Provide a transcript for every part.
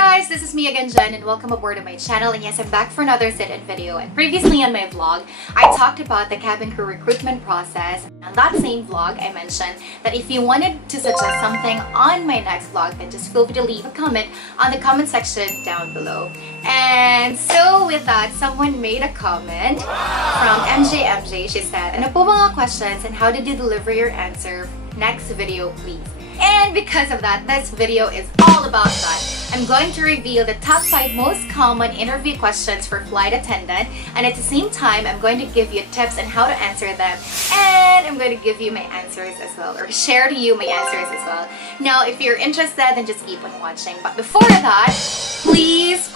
guys, this is me again, Jen, and welcome aboard on my channel. And yes, I'm back for another sit-in video. And previously on my vlog, I talked about the cabin crew recruitment process. On that same vlog, I mentioned that if you wanted to suggest something on my next vlog, then just feel free to leave a comment on the comment section down below. And so with that, someone made a comment from MJ. She said, "Ano po mga questions and how did you deliver your answer? Next video, please." And because of that, this video is all about that. I'm going to reveal the top 5 most common interview questions for flight attendant, and at the same time, I'm going to give you tips on how to answer them, and I'm going to give you my answers as well, or share to you my answers as well. Now, if you're interested, then just keep on watching. But before that, please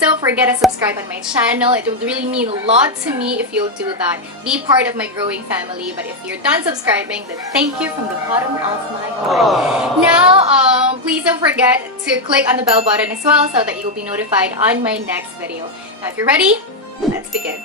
don't forget to subscribe on my channel. It would really mean a lot to me if you'll do that. Be part of my growing family. But if you're done subscribing, then thank you from the bottom of my heart. Now, please don't forget to click on the bell button as well so that you'll be notified on my next video. Now, if you're ready, let's begin.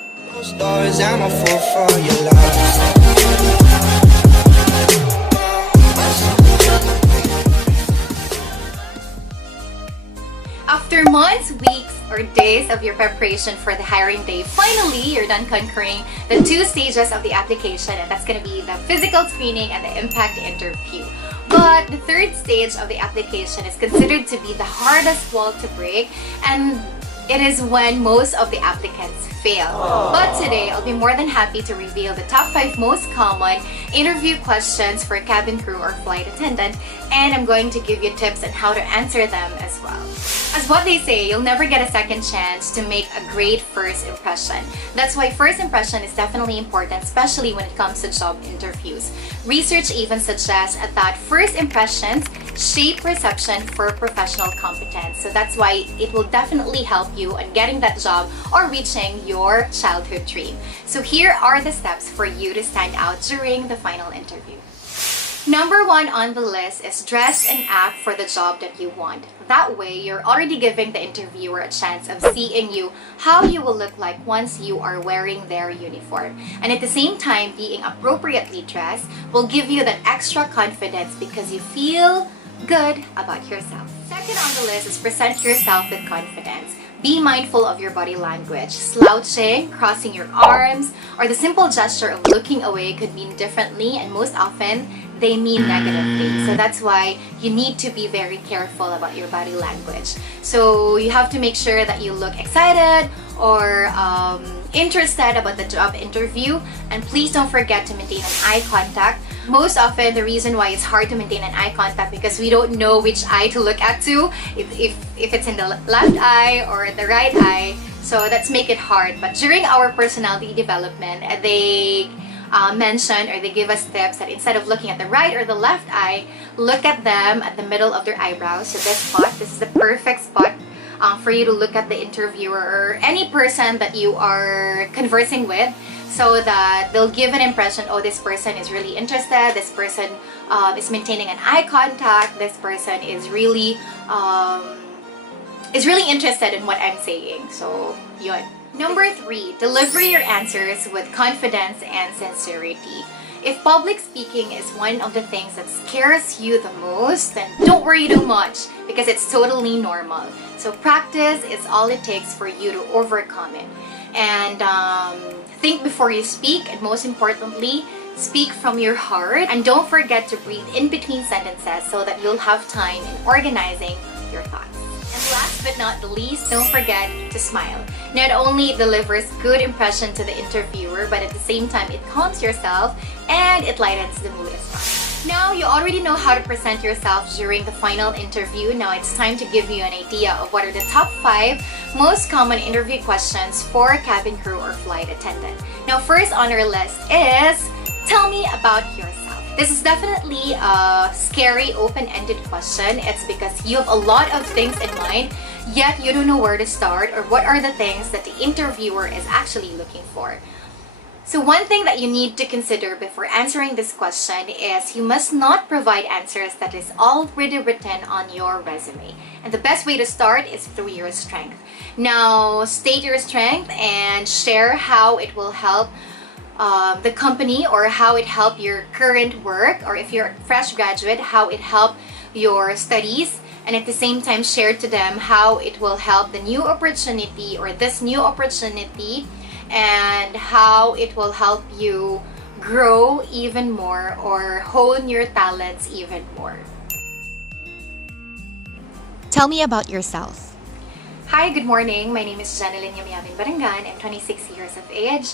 After months, weeks, or days of your preparation for the hiring day, finally, you're done conquering the 2 stages of the application, and that's going to be the physical screening and the impact interview. But the 3rd stage of the application is considered to be the hardest wall to break, and it is when most of the applicants fail. But today, I'll be more than happy to reveal the top 5 most common interview questions for cabin crew or flight attendant, and I'm going to give you tips on how to answer them as well. As what they say, you'll never get a second chance to make a great first impression. That's why first impression is definitely important, especially when it comes to job interviews. Research even suggests that first impressions shape perception for professional competence. So that's why it will definitely help you on getting that job or reaching your childhood dream. So here are the steps for you to stand out during the final interview. Number 1 on the list is dress and act for the job that you want. That way, you're already giving the interviewer a chance of seeing you, how you will look like once you are wearing their uniform. And at the same time, being appropriately dressed will give you that extra confidence because you feel good about yourself. Second on the list is present yourself with confidence. Be mindful of your body language. Slouching, crossing your arms, or the simple gesture of looking away could mean differently, and most often, they mean negatively. So that's why you need to be very careful about your body language. So you have to make sure that you look excited or interested about the job interview, and please don't forget to maintain an eye contact. Most often, the reason why it's hard to maintain an eye contact because we don't know which eye to look at to, if it's in the left eye or the right eye. So that's make it hard. But during our personality development, they mention, or they give us tips that instead of looking at the right or the left eye, look at them at the middle of their eyebrows. So this is the perfect spot for you to look at the interviewer or any person that you are conversing with, so that they'll give an impression, oh, this person is really interested, this person is maintaining an eye contact, this person is really interested in what I'm saying. So yun. Number 3, deliver your answers with confidence and sincerity. If public speaking is one of the things that scares you the most, then don't worry too much because it's totally normal. So practice is all it takes for you to overcome it. And think before you speak, and most importantly, speak from your heart. And don't forget to breathe in between sentences so that you'll have time in organizing your thoughts. And last but not the least, don't forget to smile. Not only it delivers good impression to the interviewer, but at the same time, it calms yourself and it lightens the mood as well. Now, you already know how to present yourself during the final interview. Now, it's time to give you an idea of what are the top 5 most common interview questions for cabin crew or flight attendant. Now, first on our list is, tell me about yourself. This is definitely a scary, open-ended question. It's because you have a lot of things in mind, yet you don't know where to start or what are the things that the interviewer is actually looking for. So one thing that you need to consider before answering this question is you must not provide answers that is already written on your resume. And the best way to start is through your strength. Now, state your strength and share how it will help the company, or how it helped your current work, or if you're a fresh graduate, how it helped your studies. and at the same time share to them how it will help the new opportunity or this new opportunity, and how it will help you grow even more or hone your talents even more. Tell me about yourself. Hi, good morning. My name is Janelyn Barangan. I'm 26 years of age.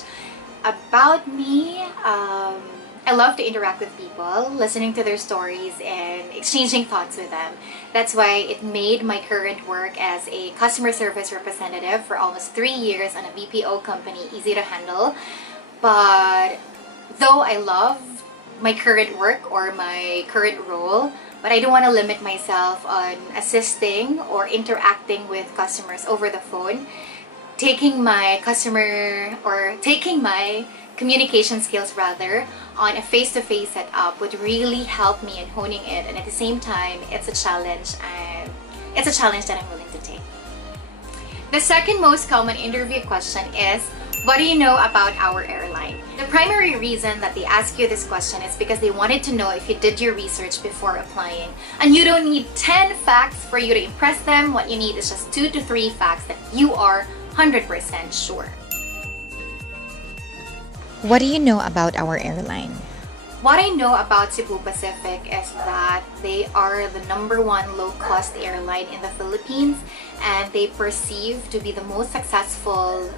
About me, I love to interact with people, listening to their stories and exchanging thoughts with them. That's why it made my current work as a customer service representative for almost 3 years on a BPO company easy to handle. But though I love my current work or my current role, but I don't want to limit myself on assisting or interacting with customers over the phone. Taking my communication skills rather on a face-to-face setup would really help me in honing it, and at the same time it's a challenge, and it's a challenge that I'm willing to take. The second most common interview question is, what do you know about our airline? The primary reason that they ask you this question is because they wanted to know if you did your research before applying. And you don't need 10 facts for you to impress them. What you need is just 2 to 3 facts that you are 100% sure. What do you know about our airline? What I know about Cebu Pacific is that they are the #1 low-cost airline in the Philippines, and they perceive to be the most successful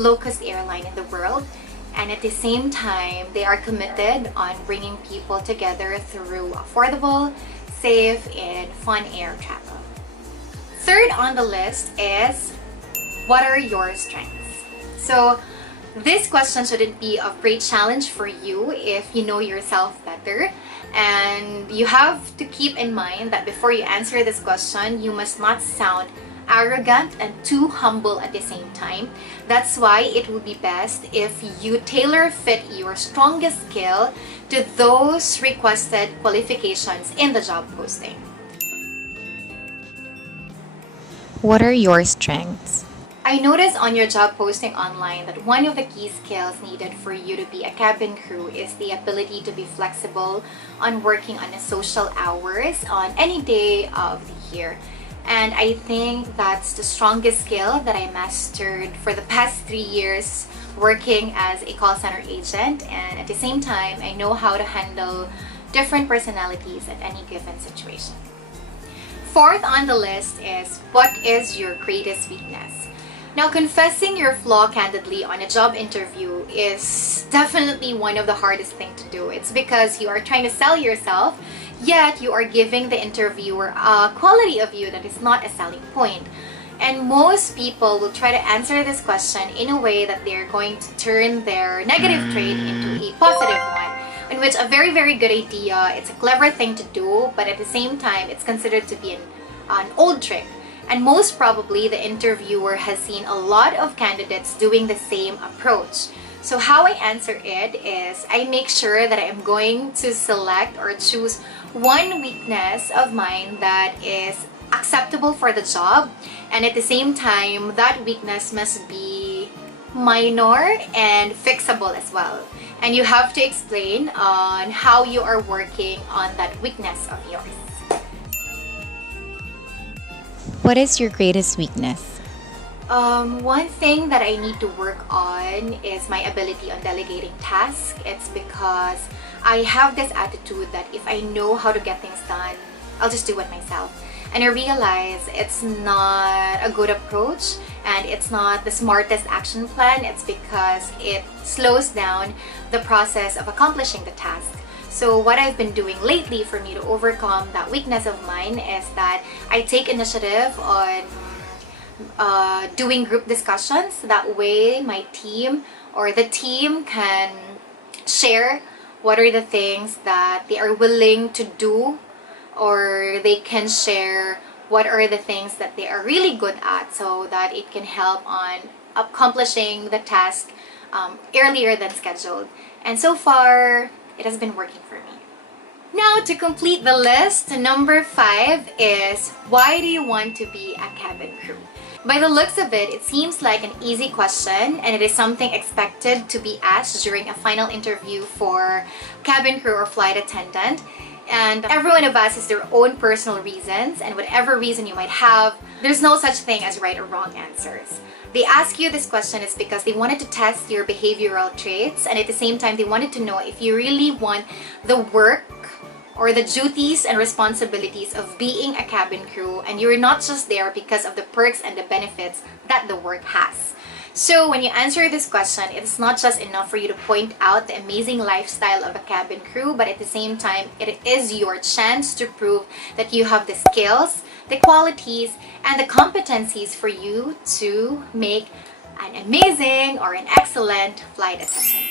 low-cost airline in the world. And at the same time, they are committed on bringing people together through affordable, safe, and fun air travel. Third on the list is, what are your strengths? So this question shouldn't be a great challenge for you if you know yourself better. And you have to keep in mind that before you answer this question, you must not sound arrogant and too humble at the same time. That's why it would be best if you tailor fit your strongest skill to those requested qualifications in the job posting. What are your strengths? I noticed on your job posting online that one of the key skills needed for you to be a cabin crew is the ability to be flexible on working on the social hours on any day of the year. And I think that's the strongest skill that I mastered for the past 3 years working as a call center agent. And at the same time, I know how to handle different personalities at any given situation. Fourth on the list is, what is your greatest weakness? Now, confessing your flaw candidly on a job interview is definitely one of the hardest things to do. It's because you are trying to sell yourself, yet you are giving the interviewer a quality of you that is not a selling point. And most people will try to answer this question in a way that they're going to turn their negative trait into a positive one, in which a very, very good idea, it's a clever thing to do, but at the same time, it's considered to be an old trick. And most probably, the interviewer has seen a lot of candidates doing the same approach. So how I answer it is, I make sure that I'm going to select or choose one weakness of mine that is acceptable for the job, and at the same time, that weakness must be minor and fixable as well. And you have to explain on how you are working on that weakness of yours. What is your greatest weakness? One thing that I need to work on is my ability on delegating tasks. It's because I have this attitude that if I know how to get things done, I'll just do it myself. And I realize it's not a good approach, and it's not the smartest action plan. It's because it slows down the process of accomplishing the task. So what I've been doing lately for me to overcome that weakness of mine is that I take initiative on doing group discussions. That way my team or the team can share what are the things that they are willing to do, or they can share what are the things that they are really good at, so that it can help on accomplishing the task earlier than scheduled. And so far, it has been working for me. Now, to complete the list, number 5 is, why do you want to be a cabin crew? By the looks of it, it seems like an easy question, and it is something expected to be asked during a final interview for cabin crew or flight attendant. And every one of us has their own personal reasons, and whatever reason you might have, there's no such thing as right or wrong answers. They ask you this question is because they wanted to test your behavioral traits, and at the same time they wanted to know if you really want the work or the duties and responsibilities of being a cabin crew, and you're not just there because of the perks and the benefits that the work has. So when you answer this question, it's not just enough for you to point out the amazing lifestyle of a cabin crew, but at the same time, it is your chance to prove that you have the skills, the qualities, and the competencies for you to make an amazing or an excellent flight attendant.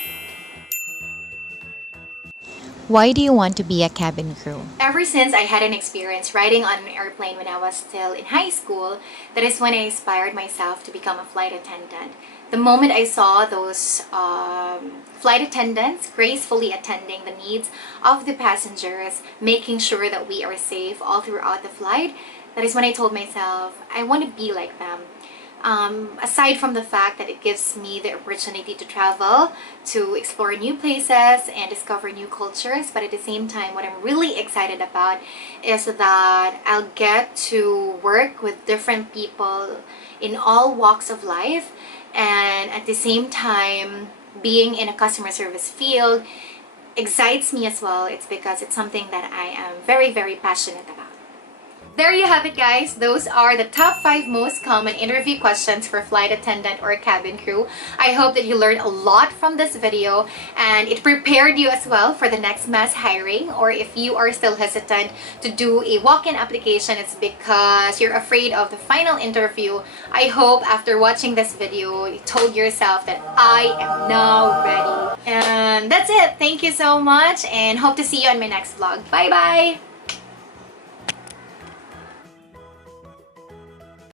Why do you want to be a cabin crew? Ever since I had an experience riding on an airplane when I was still in high school, that is when I inspired myself to become a flight attendant. The moment I saw those flight attendants gracefully attending the needs of the passengers, making sure that we are safe all throughout the flight, that is when I told myself, I want to be like them. Aside from the fact that it gives me the opportunity to travel, to explore new places and discover new cultures, but at the same time, what I'm really excited about is that I'll get to work with different people in all walks of life, and at the same time, being in a customer service field excites me as well. It's because it's something that I am very, very passionate about. There you have it, guys. Those are the top 5 most common interview questions for flight attendant or cabin crew. I hope that you learned a lot from this video and it prepared you as well for the next mass hiring, or if you are still hesitant to do a walk-in application, it's because you're afraid of the final interview. I hope after watching this video, you told yourself that I am now ready. And that's it. Thank you so much and hope to see you on my next vlog. Bye-bye!